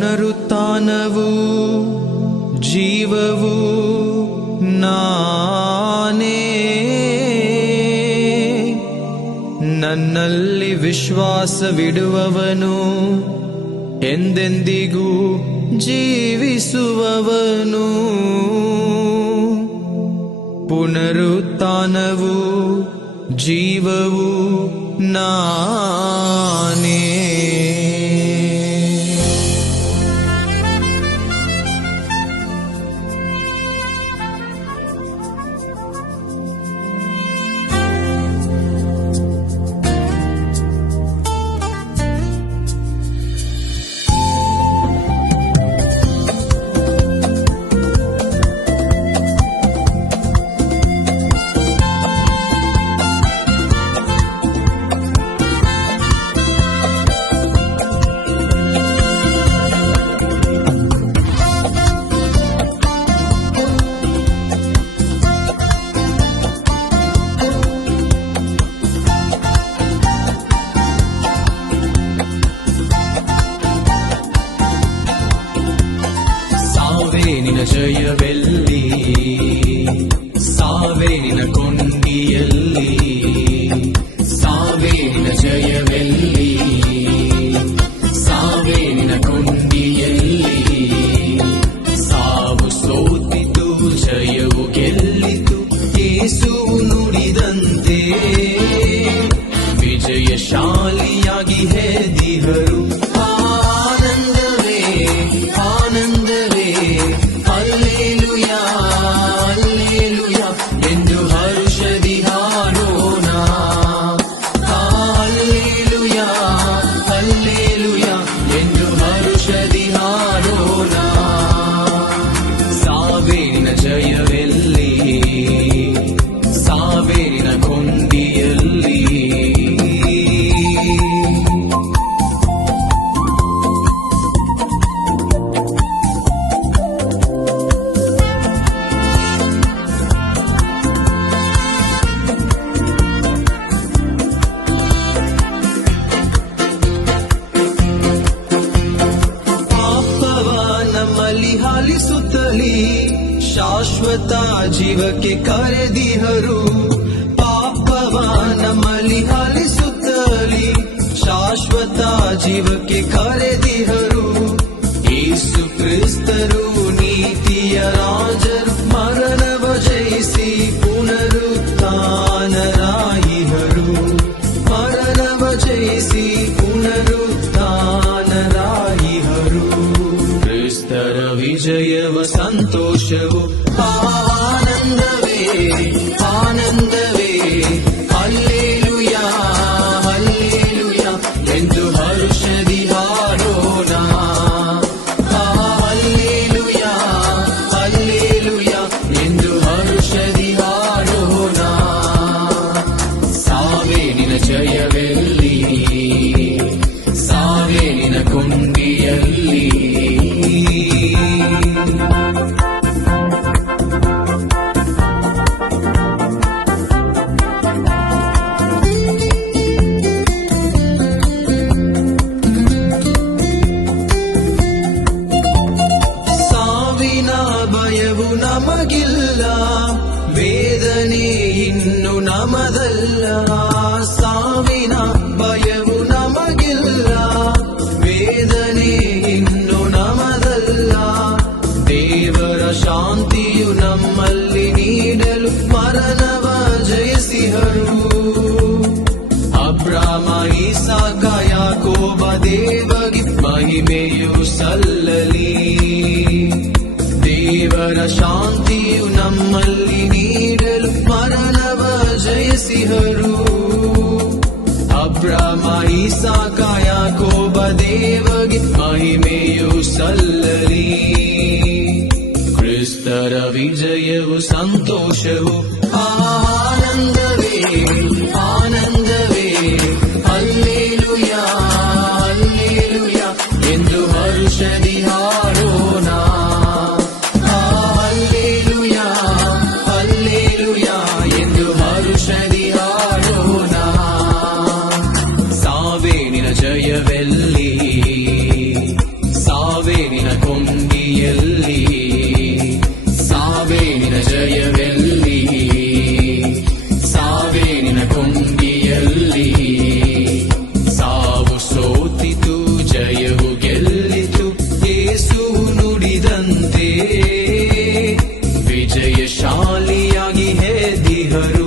ಪುನರುತ್ಥಾನವು ಜೀವವು ನಾನೇ. ನನ್ನಲ್ಲಿ ವಿಶ್ವಾಸವಿಡುವವನು ಎಂದೆಂದಿಗೂ ಜೀವಿಸುವವನು. ಪುನರುತ್ಥಾನವು ಜೀವವು ನಾನೇ. ನಿನ ಜಯವೆಲ್ಲಿ, ಸಾವೇ ನಿನ ಕೊಂಡಿಯಲ್ಲಿ, ಸಾವೇ ನಿನ ಜಯವೆಲ್ಲಿ, ಸಾವೇ ನಿನ ಕೊಂಡಿಯಲ್ಲಿ. ಸಾವು ಸೋತಿತು, ಜಯವು ಗೆಲ್ಲಿತು, ಯೇಸು ನುಡಿದಂತೆ ವಿಜಯಶಾಲಿಯಾಗಿ ಹೆದಿಹರು. ಆನಂದವೇ ಆನಂದವೇ, ಹಲ್ಲೆಲೂಯಾ ಹಲ್ಲೆಲೂಯಾ ಎಂದು ಹರುಷದಿ ಹಾಡೋಣ. ಹಲ್ಲೆಲೂಯಾ ಹಲ್ಲೆಲೂಯಾ ಎಂದು ಹರುಷದಿ ಹಾಡೋಣ. ಸಾವೇ ನಿನ ಜಯವೆಲ್ಲಿ, ಸಾವೇ ನಿನ ಕೊಂಡಿಯಲ್ಲಿ. ಹಾಲಿಸುತ್ತಲೀ ಶಾಶ್ವತ ಜೀವಕ್ಕೆ ಕರೆದಿಹರು. ಪಾಪವ ನಮ್ಮಲ್ಲಿ ಹಾಲಿಸುತ್ತಲೀ ಶಾಶ್ವತ ಜೀವಕ್ಕೆ ಕರೆದಿಹರು. ಯೇಸು ಕ್ರಿಸ್ತರು ನೀತಿಯ ರಾಜರು, ಮರಣವ ಜಯಿಸಿ ಪುನರುತ್ಥಾನರಾಯಿಹರು. ಮರಣವ ಜಯಿಸಿ ಪುನರುತ್ಥಾನರಾಯಿಹರು. ಕ್ರಿಸ್ತರ ವಿಜಯವ ಸಂತೋಷವು ಆನಂದವೇ ಆನಂದವೇ. ಹಲ್ಲೆಲೂಯಾ ಹಲ್ಲೆಲೂಯಾ ಎಂದು ಹರುಷದಿ ಹಾಡೋಣ. ಹಲ್ಲೆಲೂಯಾ ಹಲ್ಲೆಲೂಯಾ ಎಂದು ಹರುಷದಿ ಹಾಡೋಣ. ಸಾವೇ ನಿನ ಜಯವೆಲ್ಲಿ, ಸಾವೇ ನಿನ ಕೊಂಡಿಯಲ್ಲಿ. ಸಾವಿನ ಭಯವು ನಮಗಿಲ್ಲ, ವೇದನೆ ಇನ್ನು ನಮದಲ್ಲ. ಸಾವಿನ ಭಯವು ನಮಗಿಲ್ಲ, ವೇದನೆ ಇನ್ನು ನಮದಲ್ಲ. ದೇವರ ಶಾಂತಿಯು ನಮ್ಮಲ್ಲಿ ನೀಡಲು ಮರಣವ ಜಯಿಸಿಹರು. ಅಬ್ರಾಮ ಇಸಾಕ ಯಾಕೋಬ ದೇವಗೆ ಮಹಿಮೆಯು ಸಲ್ಲಲಿ. ದೇವರ ಶಾಂತಿಯು ನಮ್ಮಲ್ಲಿ ನೀಡಲು ಮರಣವ ಜಯಿಸಿಹರು. ಅಬ್ರಾಮ ಇಸಾಕ ಯಾಕೋಬ ದೇವಗೆ ಮಹಿಮೆಯು ಸಲ್ಲಲಿ. ಕ್ರಿಸ್ತರ ವಿಜಯವು ಸಂತೋಷವು ಆನಂದವೇ ಆನಂದವೇ. ಹಲ್ಲೆಲೂಯಾ ಹಲ್ಲೆಲೂಯಾ ಎಂದು ಹರುಷದಿ ಹಾಡೋಣ. ಹಲ್ಲೆಲೂಯಾ ಹಲ್ಲೆಲೂಯಾ ಎಂದು ಹರುಷದಿ ಹಾಡೋಣ. ಸಾವೇ ನಿನ ಜಯವೆಲ್ಲಿ, ಸಾವೇ ಜಯವೆಲ್ಲಿ ಸಾವೇ ನಿನ ಕೊಂಡಿಯಲ್ಲಿ ಸಾವು ಸೋತಿತು ಜಯವು ಗೆಲ್ಲಿತು ಯೇಸು ನುಡಿದಂತೆ ವಿಜಯಶಾಲಿಯಾಗಿ ಹೆದ್ದಿಹರು